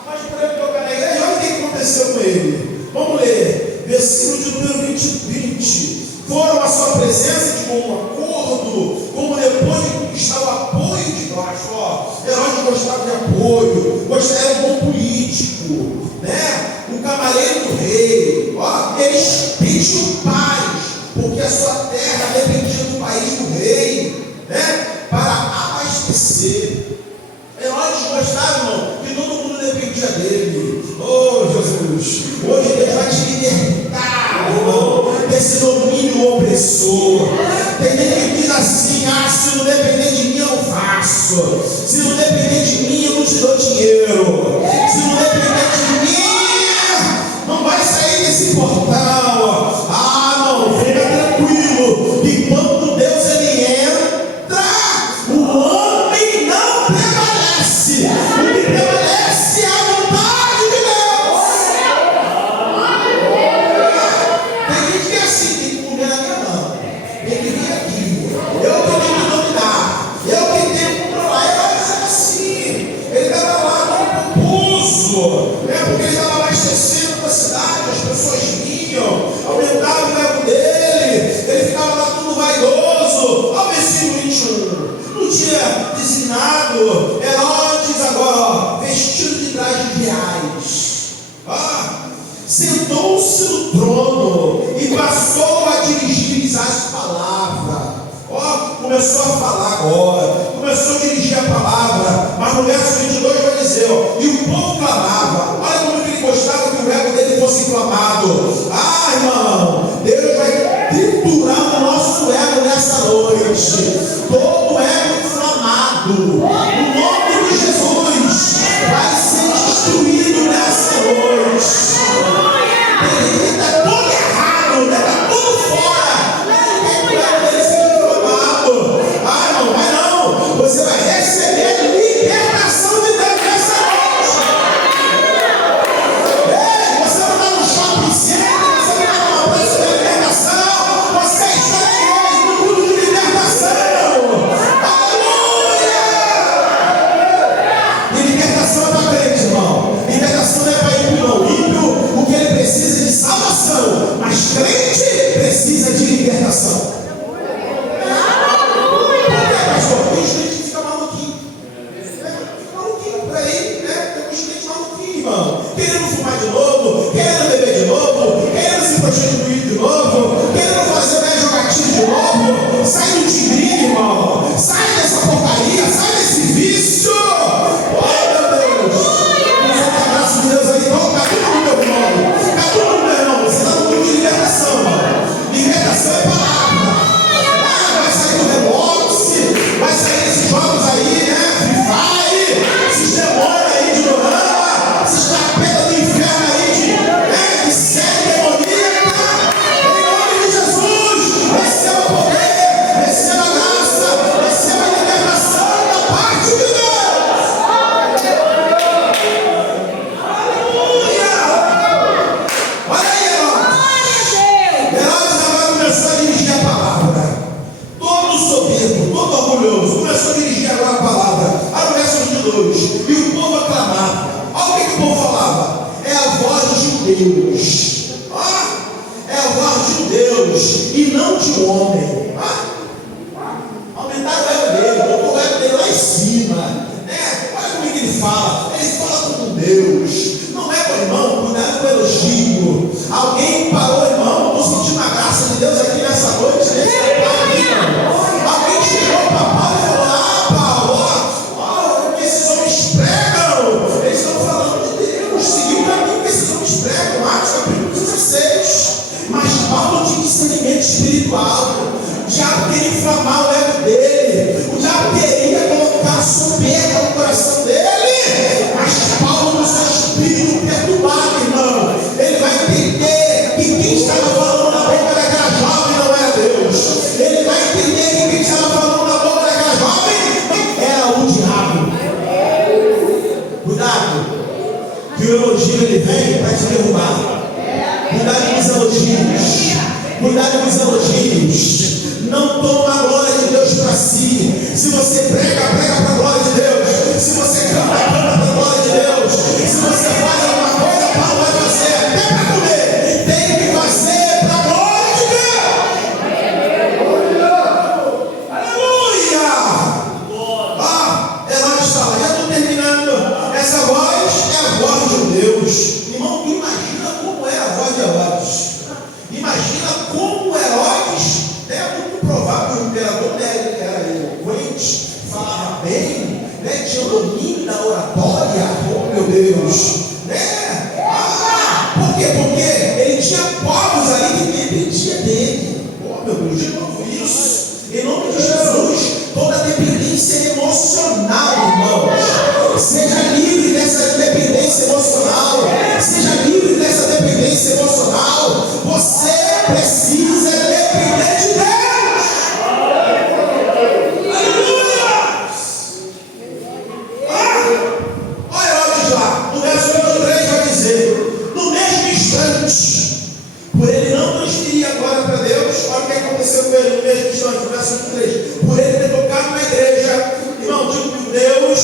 mas por ele tocar na igreja, olha o que aconteceu com ele. Vamos ler, versículo de número 20. Foram à sua presença de bom acordo, como depois de conquistar o apoio de baixo. Herodes gostava de apoio, era um bom político, um cavaleiro do rei. Eles pediam paz, porque a sua terra dependia do país do rei, para abastecer. Herodes gostava, irmão, que todo mundo dependia dele. Oh, Jesus, hoje Deus vai te libertar, irmão, desse domínio opressor. Tem gente que diz assim, se não depender de mim eu não faço, se não depender de mim eu não te dou dinheiro, se não depender de mim não vai sair desse portal. Não, fica tranquilo, que quando Deus ele entra, o homem não prevalece, o que prevalece é a vontade de Deus. Tem gente que é assim, tem que comer na minha mão, tem que vir aqui, eu que tenho que dominar, eu que tenho que controlar. Ele vai ser assim, ele estava lá no concurso, porque ele estava abastecendo a cidade, as pessoas vinham, aumentava o ego dele, ele ficava lá tudo vaidoso. Ao versículo 21, no dia designado, Herodes agora, vestido de trajes reais, sentou-se no trono e passou a dirigir-lhes as palavras. Começou a falar agora, começou a dirigir a palavra, mas no verso 22 vai dizer, e o povo clamava. Olha como inflamado. Ah, irmão, Deus vai triturar o nosso ego nessa noite. Todo ego inflamado, no nome de Jesus, vai ser destruído nessa noite. Ele está todo errado, está tudo fora. Ele ser inflamado. Ah, não vai não. Você vai receber libertação de Deus nessa noite. Você não está no shopping center, você não está numa praça de libertação. Você está na igreja, no culto de libertação. Aleluia! E libertação é para crente, irmão. Libertação não é para ímpio, não. Ímpio, o que ele precisa é de salvação. Mas crente precisa de libertação. Pastor, tem gente que fica maluquinho. Fica maluquinho por aí, né? Tem gente maluquinho, irmão. Querendo fumar de novo, querendo beber de novo, querendo se prostituir de novo, querendo fazer mais jogatina de novo. Sai do tigrinho, irmão. Sai dessa porcaria, sai desse vício. Oh, meu Deus. Vamos dar um abraço de Deus aí. Então, tá tudo no meu irmão. Tá tudo no meu irmão. Você está no mundo de libertação, irmão. Libertação é palavra. Vai sair do rebote, vai sair esses jogos aí, né? Free Fire, esses demônios aí de Dorama, esses capetas do inferno aí de série demoníaca. Em nome de Jesus, receba poder, receba graça, receba libertação da parte de Deus. Aleluia! Olha aí, Herodes. Herodes agora começou a dirigir a palavra. Todo soberbo, todo orgulhoso, começou a dirigir agora a palavra. Aí o verso de 2. E o povo aclamava. Olha o que o povo falava. É a voz de Deus. É a voz de Deus e não de um homem. Aumentaram o ego dele, botou o ego dele lá em cima. Olha como ele fala. Ele fala com Deus. Não é com o irmão, cuidado com o elogio. Alguém parou, irmão. Estou sentindo a graça de Deus aqui nessa noite, nesse irmão. Alguém chegou para Paulo e falou: Paulo, esses homens pregam. Eles estão falando de Deus. Seguiu o caminho que esses homens pregam. Atos capítulo 16. Mas Paulo tinha discernimento espiritual. O diabo queria inflamar o ego dele. O diabo queria colocar soberba no coração dele. Mas Paulo, no seu espírito perturbado, irmão, ele vai entender que quem estava falando na boca daquela jovem não era Deus. Ele vai entender que quem estava falando na boca daquela jovem era o diabo. Cuidado, que o elogio ele vem para te derrubar. Cuidado com os elogios. Cuidado com os elogios. Não toma a glória de Deus para si. Se você prega, prega para a glória de Deus. Se você canta, canta para a glória de Deus. Se você faz alguma coisa, Paulo vai fazer até para comer. Tem que fazer para a glória de Deus. Aleluia! Herodes fala, já estou terminando. Essa voz é a voz de Deus. Irmão, imagina como é a voz de Herodes. Imagina como Herodes, é muito provável que o imperador dele era eloquente, falava bem, tinha o domínio da oratória. Oh, meu Deus! Por quê? Porque ele tinha povos ali que dependiam dele. Oh, meu Deus, de novo isso. Em nome de Jesus, toda dependência emocional, irmãos, seja livre dessa dependência emocional. Seja livre dessa dependência emocional. Você precisa depender de Deus. Aleluia! Olha Herodes lá, no verso 23 vai dizer: no mesmo instante, por ele não transferir agora para Deus, olha o que aconteceu com ele no mesmo instante, no verso 23. Por ele ter tocado na igreja, irmão, digo que Deus,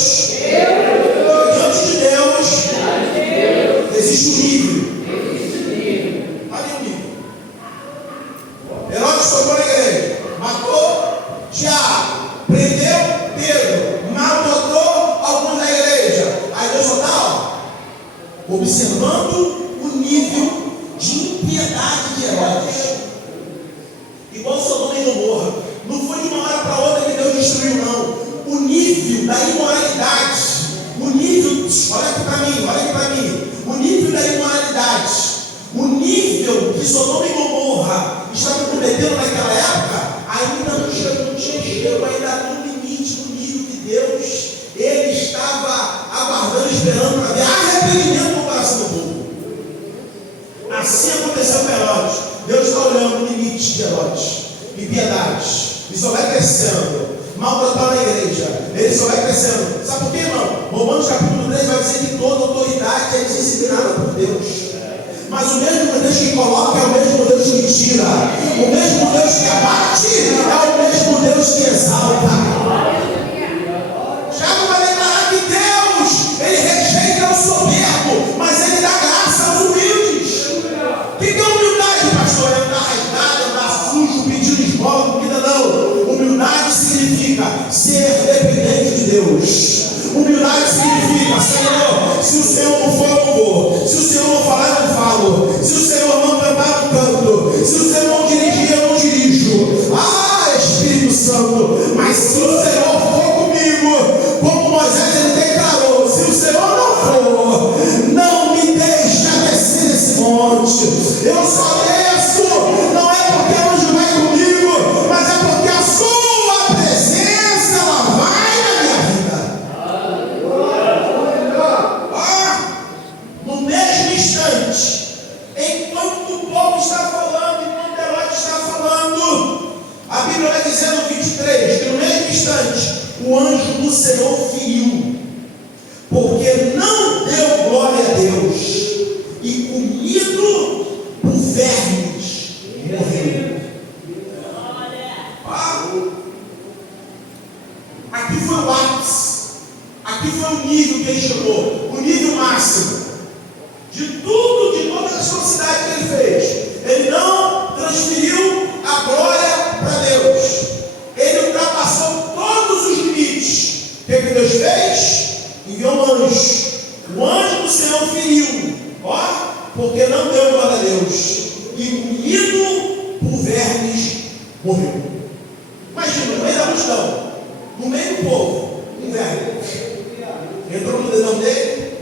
diante de Deus, existe um nível. Olha o nível. Herodes tocou na igreja, matou Tiago, prendeu Pedro, maltratou alguns da igreja. Aí Deus só observando o nível de impiedade de Herodes. Igual Sodoma e Gomorra. Não foi de uma hora para outra que Deus destruiu, não. O nível da imoralidade, o nível, olha aqui para mim, o nível da imoralidade, nível que Sodoma e Gomorra estavam cometendo naquela época, ainda não tinha chego ainda no limite, no nível que Deus, ele estava aguardando, esperando para ver arrependimento no coração do povo. Assim aconteceu com Herodes. Deus está olhando o limite de Herodes, impiedade, e só vai crescendo. Maltratar na igreja, ele só vai crescendo. Sabe por quê, irmão? Romanos capítulo 3 vai dizer que toda autoridade é disciplinada por Deus. Mas o mesmo Deus que coloca é o mesmo Deus que tira. O mesmo Deus que abate é o mesmo Deus que exalta. Tiago vai declarar que Deus, ele rejeita o soberbo, mas ele dá graça aos humildes. O que é humildade, pastor? É andar rasgado, andar sujo, pedindo esmola, comida? Não. Humildade significa ser dependente de Deus. Humildade significa, Senhor, se o Senhor não for, eu não vou. Se o Senhor não falar, eu não falo. Se o Senhor não cantar, eu não canto. Se o Senhor não dirigir, eu não dirijo. Ah, Espírito Santo, mas se o Senhor for comigo, como Moisés ele declarou, se o Senhor não for, não me deixa descer desse monte. Eu só desço, não é porque o anjo vai comigo, mas é porque a sua presença ela vai na minha vida. No mesmo instante, enquanto o povo está falando, enquanto Herodes está falando, a Bíblia vai dizer no 23 que no mesmo instante o anjo do Senhor feriu, porque não deu glória a Deus, e comido por vermes morreu. Aqui foi o ápice, aqui foi o nível que ele chegou, o nível máximo de tudo, de todas as atrocidades que ele fez. Ele não transferiu a glória para Deus, ele ultrapassou todos os limites. O que Deus fez? Enviou um anjo. O anjo do Senhor feriu, porque não deu glória a Deus, e comido por vermes morreu. Imagina, no meio da multidão, no meio do povo, um verme entrou no dedão dele,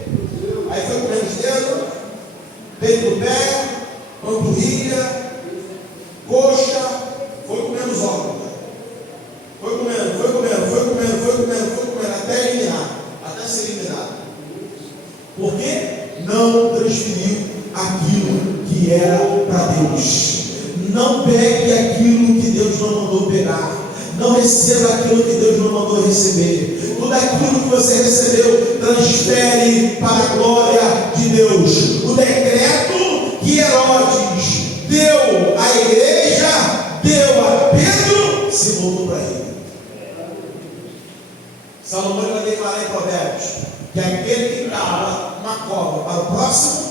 aí foi comendo os dedos, peito do pé, panturrilha, coxa, foi comendo os órgãos. Foi comendo, até eliminar, até ser eliminado. Porque não transferiu aquilo que era para Deus. Não pegue aquilo que Deus não mandou pegar. Não receba aquilo que Deus não mandou receber. Tudo aquilo que você recebeu, transfere para a glória de Deus. O decreto que Herodes deu à igreja, deu a Pedro, se voltou para ele. Salomão vai declarar em Provérbios que aquele que cava uma cova para o próximo,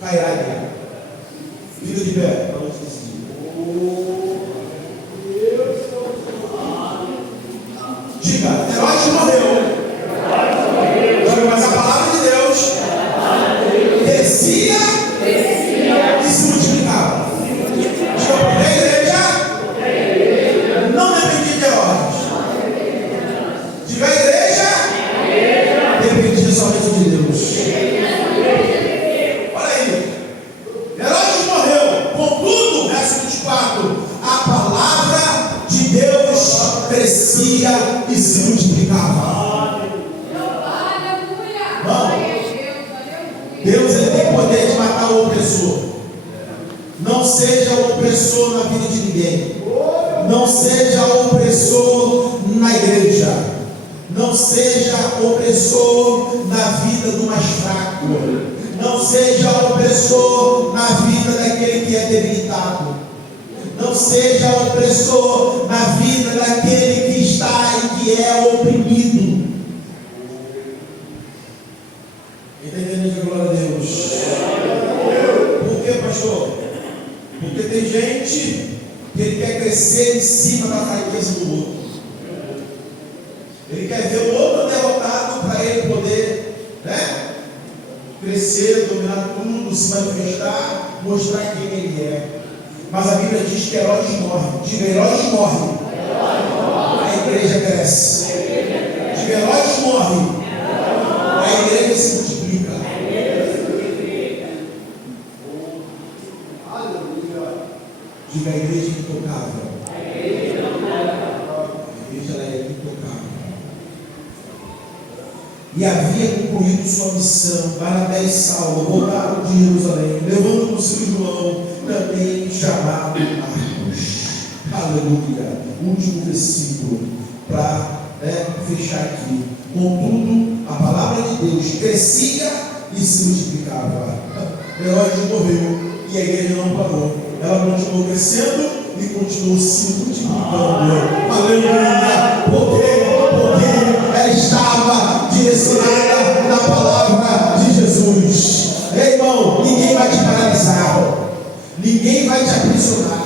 cairá em ele. Fica de pé, para onde decidir. Diga, Herodes morreu. Mas a palavra de Deus descia e se multiplicava. Diga, porque a igreja não dependia de Herodes. Diga, a igreja dependia somente de Deus. Olha aí. Herodes morreu. Contudo, verso 24, a palavra de Deus crescia e se multiplicava. Deus ele tem poder de matar o opressor. Não seja o opressor na vida de ninguém. Não seja opressor na igreja. Não seja opressor na vida do mais fraco. Não seja opressor na vida daquele que é debilitado. Não seja opressor na vida daquele que está e que é oprimido. Entendendo? Glória a Deus. Por que, pastor? Porque tem gente que ele quer crescer em cima da fraqueza do outro. Ele quer ver o outro derrotado para ele poder, crescer, dominar tudo, se manifestar, mostrar quem ele é. Mas a Bíblia diz que Herodes morre. Diga, Herodes morre. A igreja cresce. Diga, Herodes morre. A igreja se multiplica. Diga: a igreja intocável. A igreja ela é intocável. E havia concluído sua missão. Barnabé e Saulo voltaram de Jerusalém, levando o seu João, também chamado Marcos. Aleluia. Último versículo para fechar aqui. Contudo, a palavra de Deus crescia e se multiplicava. Herodes morreu e a igreja não parou. Ela continuou crescendo e continuou se multiplicando. Aleluia. Porque ela estava direcionada na palavra de Jesus. Ei, irmão, ninguém vai te paralisar. Ninguém vai te aprisionar.